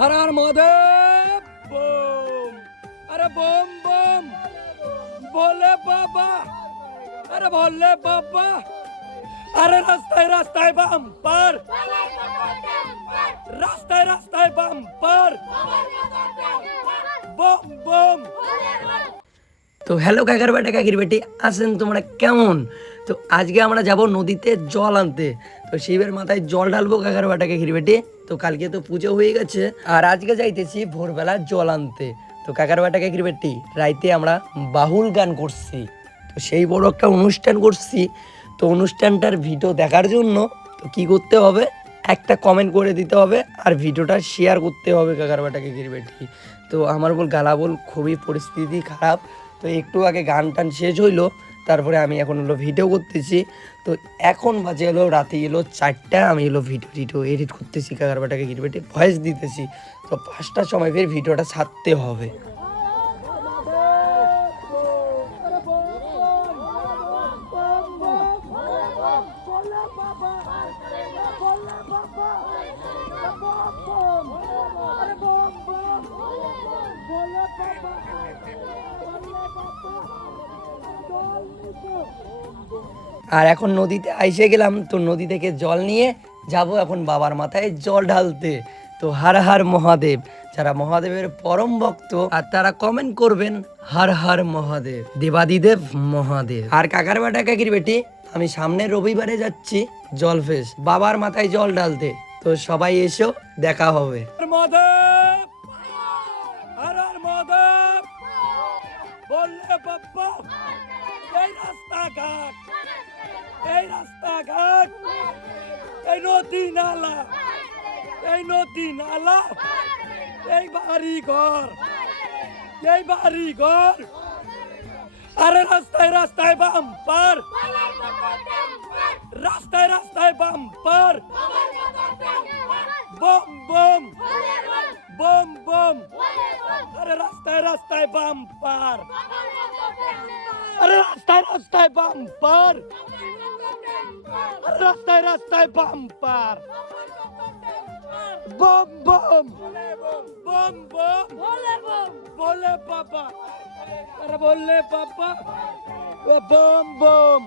हर हर महादेव बम। अरे बम बम भोले बाबा। अरे भोले बाबा। अरे रास्ताয় রাস্তায় বাম পার রাস্তায় রাস্তায় বাম পার বম বম। তো হ্যালো কাকার বেটা কাকির বেটি আছেন তোমরা কেমন? তো আজকে আমরা যাব নদীতে জল আনতে। তো শিবের মাথায় জল ঢালবো কাকার বেটা কাকির বেটি। তো কালকে তো পুজো হয়ে গেছে আর আজকে যাইতেছি ভোরবেলা জল আনতে। তো কাকার বেটা কাকির বেটি রাইতে আমরা বাউল গান করছি। তো সেই বড় একটা অনুষ্ঠান করছি। তো অনুষ্ঠানটার ভিডিও দেখার জন্য তো কি করতে হবে, একটা কমেন্ট করে দিতে হবে আর ভিডিওটা শেয়ার করতে হবে কাকার বেটা কাকির বেটি। তো আমার বল গালা বল খুবই পরিস্থিতি খারাপ। তো একটু আগে গান টান শেষ হইলো, তারপরে আমি এখন হলো ভিডিও করতেছি। তো এখন বাজে এলো রাতে এলো 4টা, আমি এলো ভিডিও এডিট করতেছি কাকার বেটা কাকির বেটি, ভয়েস দিতেছি। তো 5টার সময় ফের ভিডিওটা ছাড়তে হবে। আর এখন নদীতে আইসে গেলাম। তো নদী থেকে জল নিয়ে যাব এখন বাবার মাথায় জল ঢালতে। তো হর হর মহাদেব, যারা মহাদেবের পরম ভক্ত আর তারা কমেন্ট করবেন হর হর মহাদেব, দেবাদিদেব মহাদেব। আর কাকার বেটা কাকির বেটি আমি সামনে রবিবারে যাচ্ছি জলফেস বাবার মাথায় জল ঢালতে। তো সবাই এসো, দেখা হবে। মহাদেব হর হর মহাদেব বললে বাবা। এই রাস্তাঘাট, এই রাস্তাঘাট, এই নদী নালা, এই নদী নালা, এই বাড়ি ঘর, এই বাড়ি ঘর। আরে রাস্তায় রাস্তায় বাম পার রাস্তায় রাস্তায় বাম পার বম বম বম বম। আরে রাস্তায় রাস্তায় বাম পার, আরে রাস্তায় রাস্তায় বাম পার, রাস্তায় রাস্তায় বাম পার বম বম বম বম ভোলে বাবা। আরে ভোলে বাবা বম বম।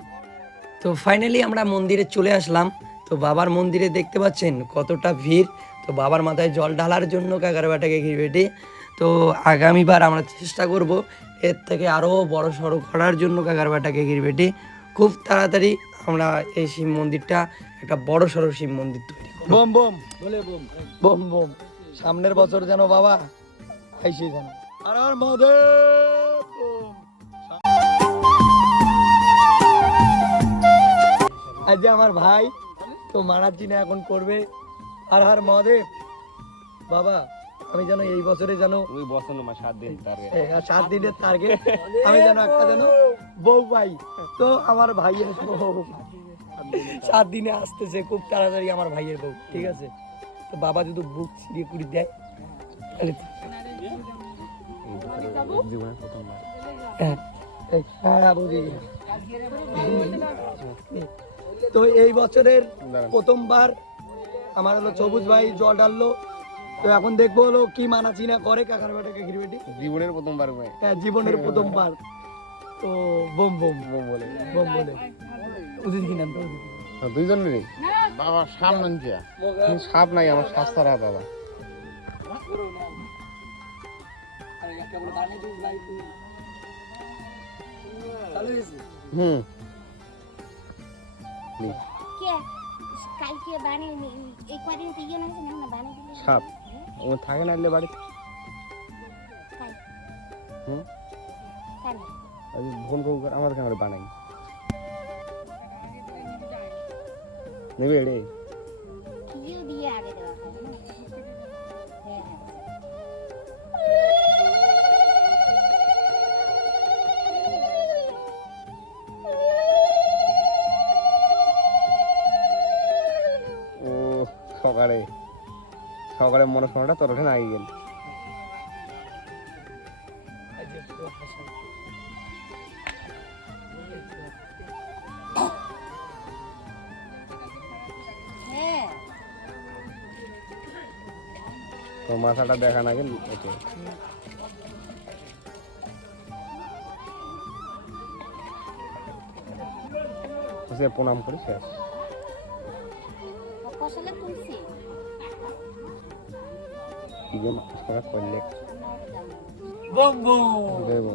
তো ফাইনালি আমরা মন্দিরে চলে আসলাম। তো বাবার মন্দিরে দেখতে পাচ্ছেন কতটা ভিড়। তো বাবার মাথায় জল ঢালার জন্য কাকার বেটা কাকির বেটি। তো আগামীবার আমরা চেষ্টা করব এর থেকে আরও বড় সড়ো করার জন্য কাকার বেটা কাকির বেটি। খুব তাড়াতাড়ি আমরা এই শিব মন্দিরটা একটা বড় সড়ো শিব মন্দির তৈরি করব। বম বম বলে বম বম বম। সামনের বছর যেন বাবা আইসে যেন আর আর মহাদেব। আজ আমার ভাই তো মারাচ্ছি না এখন করবে আর হার মহাদেব। বাবা আমি যেন এই বছরে যেন 7 দিনের টার্গেট আমি যেন একটা যেন বউ পাই। তো আমার ভাইয়ের বউ 7 দিনে আসতেছে খুব তাড়াতাড়ি আমার ভাইয়ের বউ, ঠিক আছে? তো বাবা যদি বুক ছিঁড়িয়ে কুড়ি দেয় তাহলে তো এই বছরের প্রথমবার আমার হলো সবুজ ভাই জল ঢাললো। তো এখন দেখবো হলো কি মানাচি না করে কাকার বেটা কাকির বেটি। জীবনের প্রথমবার ভাই, হ্যাঁ জীবনের প্রথমবার। তো বোম বোম বোম বলে বোম বলে উদিত কি নাম তো দুইজনেরই বাবা সাপ নানছে সাপ নাই আমার শাস্তারা বাবা। হুম কালকে বানিয়ে এই কদিন থেকে না না বানিয়ে দিলে সাপ ও থাকে না এলে বাড়িতে। হুম কেন আজ ফোন করে আমাদের ক্যামেরা বানাই নেবে রে ভিডিও দিয়ে আগে দেওয়া সকালে সকালে মনস্কামনাটা তোর ওখানে আগে গেল। মাথাটা দেখান আগে ওকে। সে প্রণাম করি শেষ। কি যে নমস্কার করলে দেবো।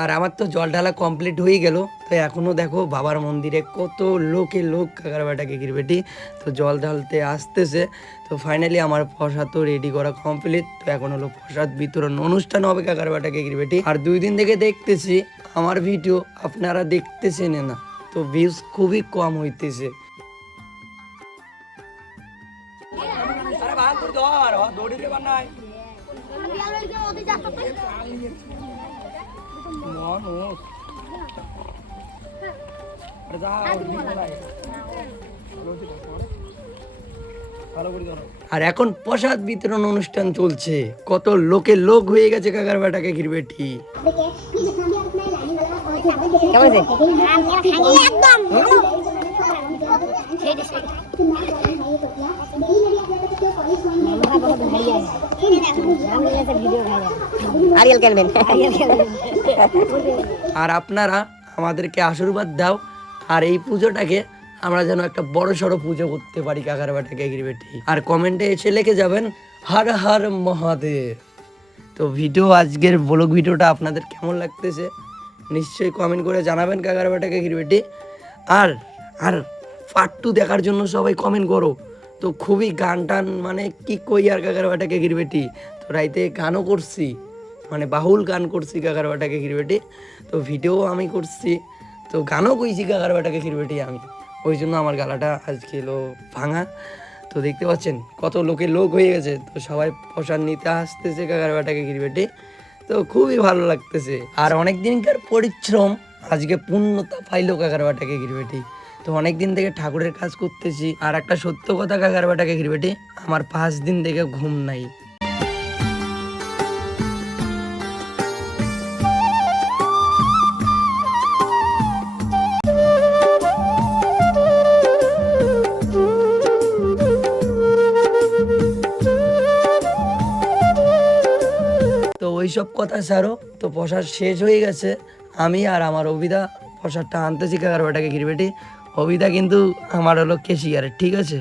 আর আমার তো জল ঢালা কমপ্লিট হয়ে গেল। তো এখনো দেখো বাবার মন্দিরে কত লোক কাকার বেটাকে গিরবেটি তো জল ঢালতে আসতেছে। তো ফাইনালি আমার প্রসাদ তো রেডি করা কমপ্লিট। তো এখন হলো প্রসাদ বিতরণ অনুষ্ঠান হবে কাকার বেটাকে গিরবেটি। আর 2 দিন থেকে দেখতেছি আমার ভিডিও আপনারা দেখতেছেন না, তো ভিউজ খুবই কম হইতেছে। আর এখন প্রসাদ বিতরণ অনুষ্ঠান চলছে, কত লোক হয়ে গেছে কাকার বেটাকে গিরবেটি। আর আপনারা আমাদেরকে আশীর্বাদ দাও, আর এই পুজোটাকে আমরা যেন একটা বড় সড়ো পুজো করতে পারি কাকার বেটাকে গিরবেটি। আর কমেন্টে এসে লিখে যাবেন হর হর মহাদেব। তো আজকের ব্লগ ভিডিওটা আপনাদের কেমন লাগতেছে নিশ্চয়ই কমেন্ট করে জানাবেন কাকার বেটাকে গিরবেটি। আর আর পার্ট 2 দেখার জন্য সবাই কমেন্ট করো। তো খুবই গান টান মানে কি কই আর কাকার বেটাকে গিরবেটি। তো রাইতে গানও করছি, মানে বাহুল গান করছি কাকার বেটাকে গিরবেটি। তো ভিডিও আমি করছি, তো গানও কইছি কাকার বেটাকে গিরবেটি আমি, ওই জন্য আমার গালাটা আজকে এলো ভাঙা। তো দেখতে পাচ্ছেন কত লোক হয়ে গেছে। তো সবাই প্রসাদ নিতে আসতেছে কাকার বেটাকে গিরবেটি। তো খুবই ভালো লাগতেছে। আর অনেক দিনকার পরিশ্রম আজকে পূর্ণতা পাইলো কাকার বেটাকে গিরবেটি। তো অনেক দিন থেকে ঠাকুরের কাজ করতেছি। আর একটা সত্য কথা কাকার বেটাকে গিরবেটি, আমার 5 দিন থেকে ঘুম নাই। তো ওইসব কথা ছাড়ো, তো প্রসাদ শেষ হয়ে গেছে। আমি আর আমার অভিদা প্রসাদটা আনতেছি কাকার বেটাকে গিরবেটি। অভিদা কিন্তু আমার হলো কেশিয়ার, ঠিক আছে।